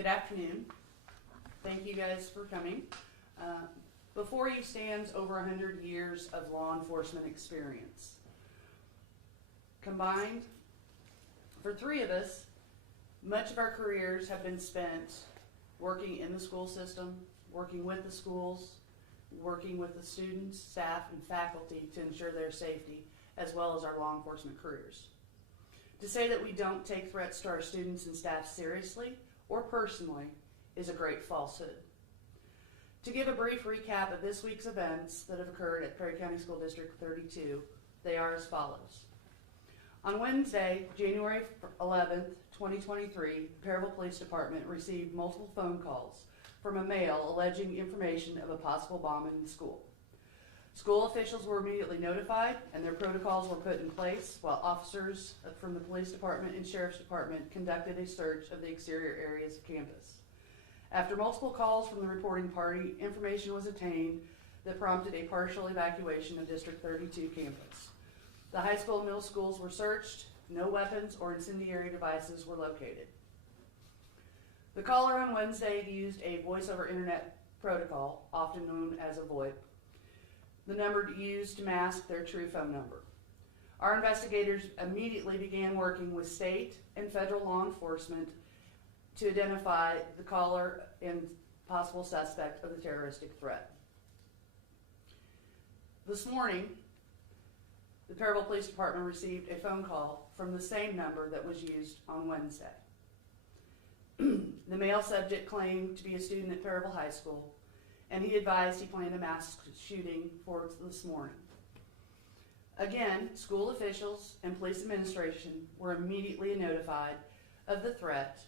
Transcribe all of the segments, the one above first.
Good afternoon. Thank you guys for coming. Before you stands over 100 years of law enforcement experience. Combined, for three of us, much of our careers have been spent working in the school system, working with the schools, working with the students, staff, and faculty to ensure their safety, as well as our law enforcement careers. To say that we don't take threats to our students and staff seriously or personally is a great falsehood. To give a brief recap of this week's events that have occurred at Perry County School District 32, they are as follows. On Wednesday, January 11th, 2023, the Perryville Police Department received multiple phone calls from a male alleging information of a possible bomb in the school. School officials were immediately notified and their protocols were put in place while officers from the police department and sheriff's department conducted a search of the exterior areas of campus. After multiple calls from the reporting party, information was obtained that prompted a partial evacuation of District 32 campus. The high school and middle schools were searched. No weapons or incendiary devices were located. The caller on Wednesday used a voice over internet protocol, often known as a VoIP, the number used to mask their true phone number. Our investigators immediately began working with state and federal law enforcement to identify the caller and possible suspect of the terroristic threat. This morning, the Perryville Police Department received a phone call from the same number that was used on Wednesday. The male subject claimed to be a student at Perryville High School, and he advised he planned a mass shooting for this morning. Again, school officials and police administration were immediately notified of the threat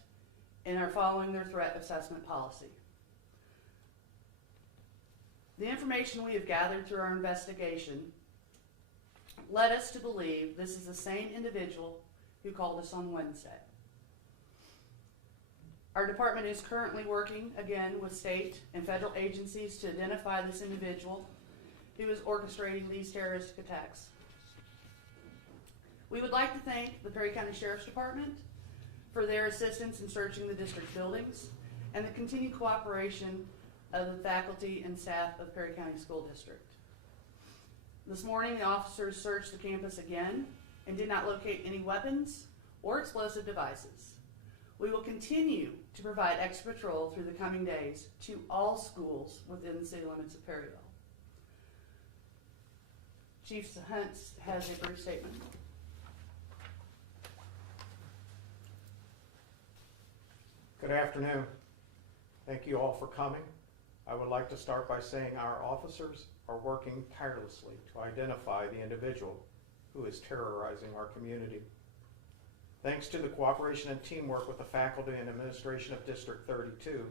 and are following their threat assessment policy. The information we have gathered through our investigation led us to believe this is the same individual who called us on Wednesday. Our department is currently working again with state and federal agencies to identify this individual who is orchestrating these terrorist attacks. We would like to thank the Perry County Sheriff's Department for their assistance in searching the district buildings and the continued cooperation of the faculty and staff of Perry County School District. This morning, the officers searched the campus again and did not locate any weapons or explosive devices. We will continue to provide extra patrol through the coming days to all schools within the city limits of Perryville. Chief Hunt has a brief statement. Good afternoon. Thank you all for coming. I would like to start by saying our officers are working tirelessly to identify the individual who is terrorizing our community. Thanks to the cooperation and teamwork with the faculty and administration of District 32,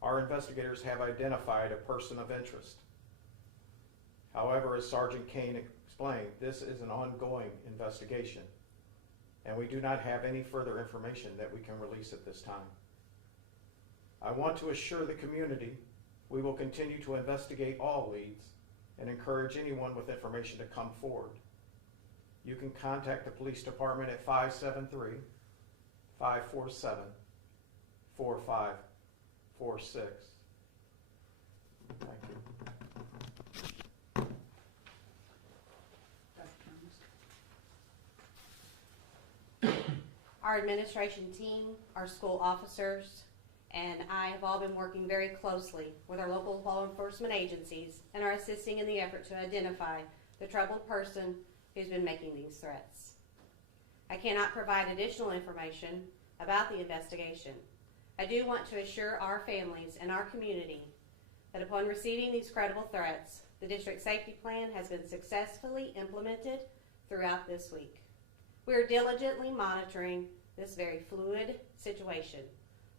our investigators have identified a person of interest. However, as Sergeant Kane explained, this is an ongoing investigation, and we do not have any further information that we can release at this time. I want to assure the community we will continue to investigate all leads and encourage anyone with information to come forward. You can contact the police department at 573-547-4546. Thank you. Our administration team, our school officers, and I have all been working very closely with our local law enforcement agencies and are assisting in the effort to identify the troubled person who's been making these threats. I cannot provide additional information about the investigation. I do want to assure our families and our community that upon receiving these credible threats, the district safety plan has been successfully implemented throughout this week. We are diligently monitoring this very fluid situation.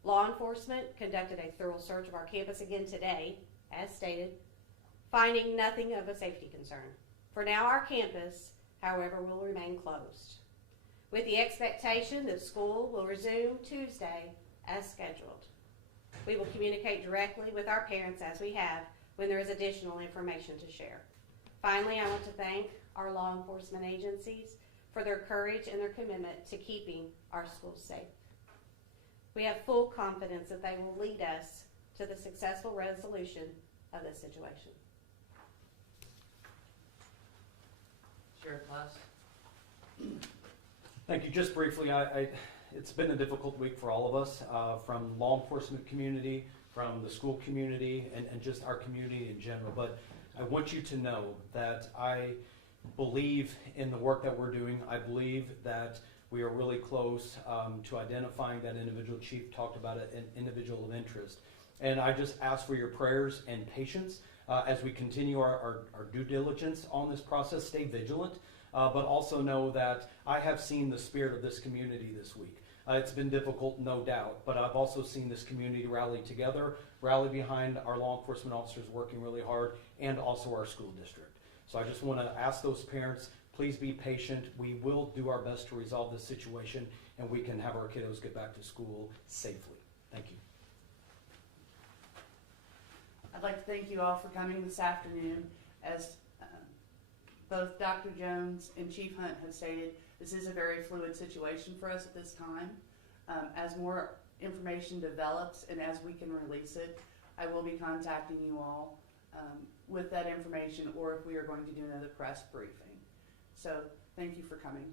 Law enforcement conducted a thorough search of our campus again today, as stated, finding nothing of a safety concern. For now, our campus, however, will remain closed, with the expectation that school will resume Tuesday as scheduled. We will communicate directly with our parents as we have when there is additional information to share. Finally, I want to thank our law enforcement agencies for their courage and their commitment to keeping our schools safe. We have full confidence that they will lead us to the successful resolution of this situation. Sheriff Klaus? Thank you. Just briefly, it's been a difficult week for all of us, from law enforcement community, from the school community, and just our community in general. But I want you to know that I believe in the work that we're doing. I believe that we are really close to identifying that individual. Chief talked about it, an individual of interest. And I just ask for your prayers and patience as we continue our due diligence on this process. Stay vigilant, but also know that I have seen the spirit of this community this week. It's been difficult, no doubt, but I've also seen this community rally together, rally behind our law enforcement officers working really hard, and also our school district. So I just want to ask those parents, please be patient. We will do our best to resolve this situation, and we can have our kiddos get back to school safely. Thank you. I'd like to thank you all for coming this afternoon. As both Dr. Jones and Chief Hunt have stated, this is a very fluid situation for us at this time. As more information develops and as we can release it, I will be contacting you all with that information, or if we are going to do another press briefing. So thank you for coming.